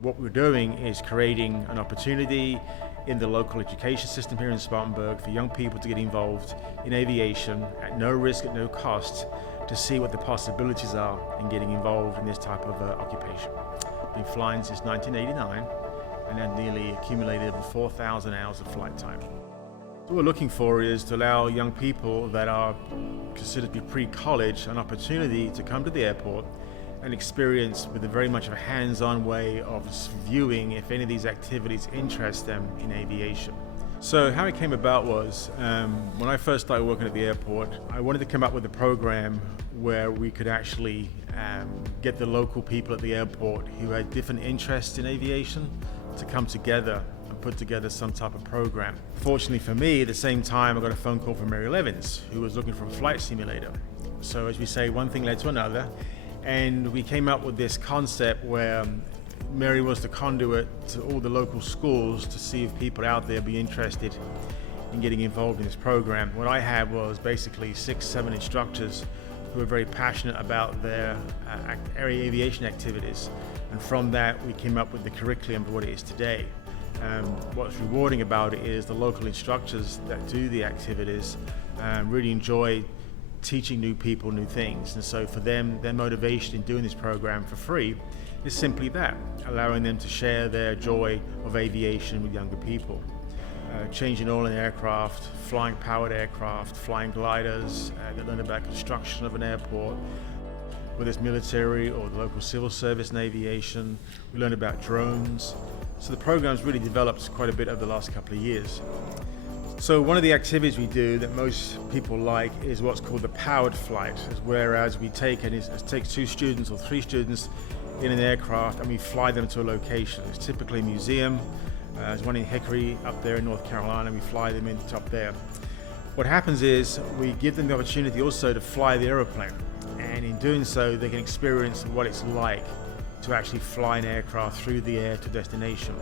What we're doing is creating an opportunity in the local education system here in Spartanburg for young people to get involved in aviation at no risk, at no cost, to see what the possibilities are in getting involved in this type of occupation. I've been flying since 1989 and have nearly accumulated over 4,000 hours of flight time. What we're looking for is to allow young people that are considered to be pre-college an opportunity to come to the airport and experience with a very much of a hands-on way of viewing if any of these activities interest them in aviation. So how it came about was, when I first started working at the airport, I wanted to come up with a program where we could actually get the local people at the airport who had different interests in aviation to come together and put together some type of program. Fortunately for me, at the same time, I got a phone call from Mary Levens, who was looking for a flight simulator. So as we say, one thing led to another, and we came up with this concept where Mary was the conduit to all the local schools to see if people out there be interested in getting involved in this program. What I had was basically 6-7 instructors who were very passionate about their area aviation activities, and from that we came up with the curriculum for what it is today. What's rewarding about it is the local instructors that do the activities really enjoy teaching new people new things, and so for them, their motivation in doing this program for free is simply that, allowing them to share their joy of aviation with younger people. Changing oil in aircraft, flying powered aircraft, flying gliders, they learn about construction of an airport, whether it's military or the local civil service and aviation. We learn about drones. So the program's really developed quite a bit over the last couple of years. So one of the activities we do that most people like is what's called the powered flight, whereas we take 2 students or 3 students in an aircraft and we fly them to a location. It's typically a museum. There's one in Hickory up there in North Carolina. We fly them up there. What happens is we give them the opportunity also to fly the aeroplane, and in doing so they can experience what it's like to actually fly an aircraft through the air to destination.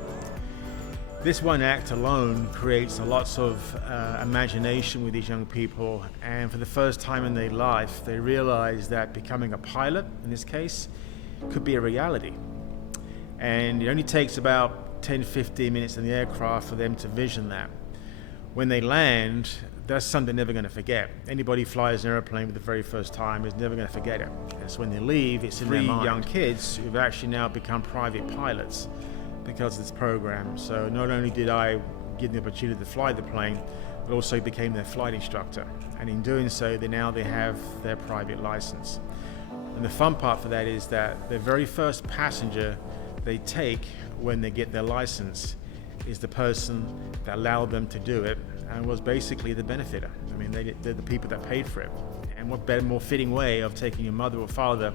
This one act alone creates lots of imagination with these young people, and for the first time in their life they realize that becoming a pilot, in this case, could be a reality. And it only takes about 10-15 minutes in the aircraft for them to vision that. When they land, that's something they're never going to forget. Anybody who flies an airplane for the very first time is never going to forget it. And so when they leave, it's in their mind. 3 young kids who've actually now become private pilots because of this program. So not only did I give them the opportunity to fly the plane, but also became their flight instructor. And in doing so, they have their private license. And the fun part for that is that the very first passenger they take when they get their license is the person that allowed them to do it and was basically the benefiter. I mean, they're the people that paid for it. And what better, more fitting way of taking your mother or father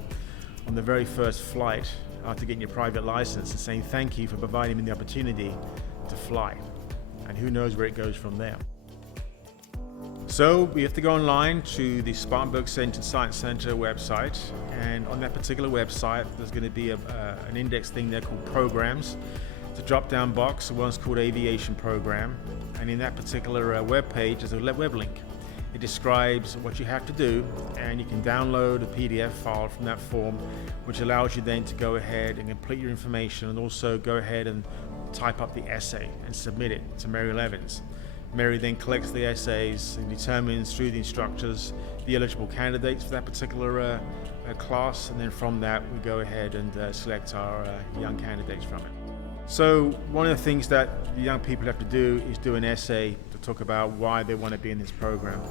on the very first flight after getting your private license and saying thank you for providing me the opportunity to fly. And who knows where it goes from there. So we have to go online to the Spartanburg Science Center website, and on that particular website there's going to be an index thing there called programs. It's a drop-down box, one's called Aviation Program, and in that particular web page there's a web link. It describes what you have to do, and you can download a PDF file from that form, which allows you then to go ahead and complete your information and also go ahead and type up the essay and submit it to Mary Levens. Mary then collects the essays and determines through the instructors the eligible candidates for that particular class, and then from that we go ahead and select our young candidates from it. So one of the things that the young people have to do is do an essay to talk about why they want to be in this program.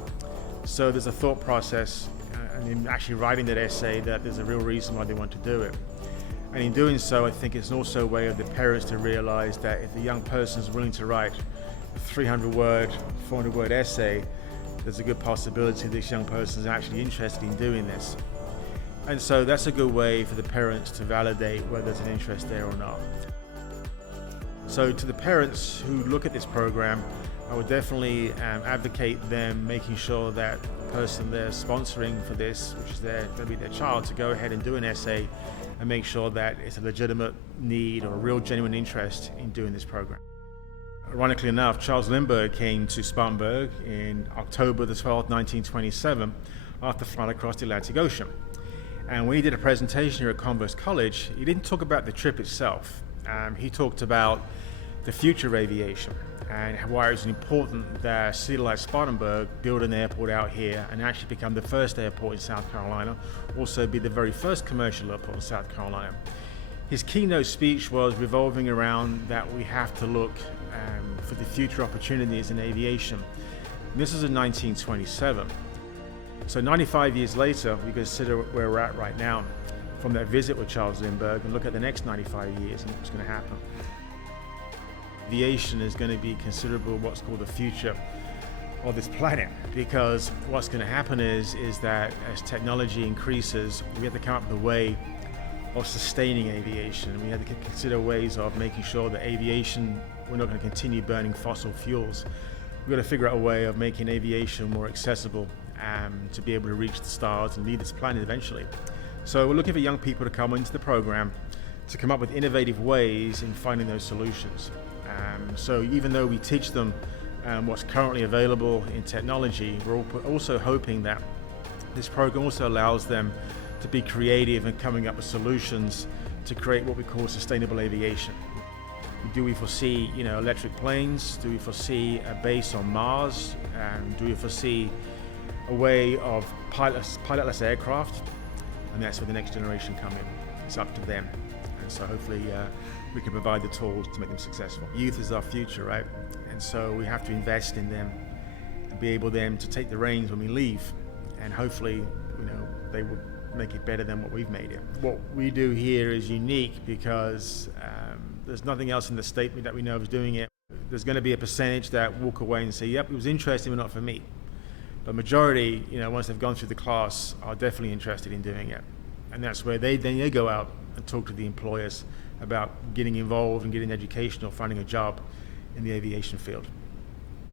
So there's a thought process, and in actually writing that essay, that there's a real reason why they want to do it. And in doing so, I think it's also a way of the parents to realize that if the young person is willing to write a 300-word, 400-word essay, there's a good possibility this young person is actually interested in doing this. And so that's a good way for the parents to validate whether there's an interest there or not. So to the parents who look at this program, I would definitely advocate them making sure that the person they're sponsoring for this, which is going to be their child, to go ahead and do an essay and make sure that it's a legitimate need or a real genuine interest in doing this program. Ironically enough, Charles Lindbergh came to Spartanburg in October the 12th, 1927, after flying across the Atlantic Ocean. And when he did a presentation here at Converse College, he didn't talk about the trip itself. He talked about the future of aviation and why it's important that a city like Spartanburg build an airport out here and actually become the first airport in South Carolina, also be the very first commercial airport in South Carolina. His keynote speech was revolving around that we have to look for the future opportunities in aviation. And this was in 1927. So 95 years later, we consider where we're at right now from that visit with Charles Lindbergh and look at the next 95 years and what's going to happen. Aviation is going to be considerable what's called the future of this planet, because what's going to happen is that as technology increases, we have to come up with a way of sustaining aviation. We have to consider ways of making sure that aviation, we're not going to continue burning fossil fuels. We've got to figure out a way of making aviation more accessible to be able to reach the stars and leave this planet eventually. So we're looking for young people to come into the program to come up with innovative ways in finding those solutions. So even though we teach them what's currently available in technology, we're also hoping that this program also allows them to be creative and coming up with solutions to create what we call sustainable aviation. Do we foresee, electric planes? Do we foresee a base on Mars? Do we foresee a way of pilotless aircraft? And that's where the next generation come in. It's up to them. And so hopefully we can provide the tools to make them successful. Youth is our future, right? And so we have to invest in them and be able then to take the reins when we leave. And hopefully, they will make it better than what we've made it. What we do here is unique because there's nothing else in the state that we know of doing it. There's going to be a percentage that walk away and say, yep, it was interesting, but not for me. The majority, once they've gone through the class, are definitely interested in doing it. And that's where they go out and talk to the employers about getting involved and getting education or finding a job in the aviation field.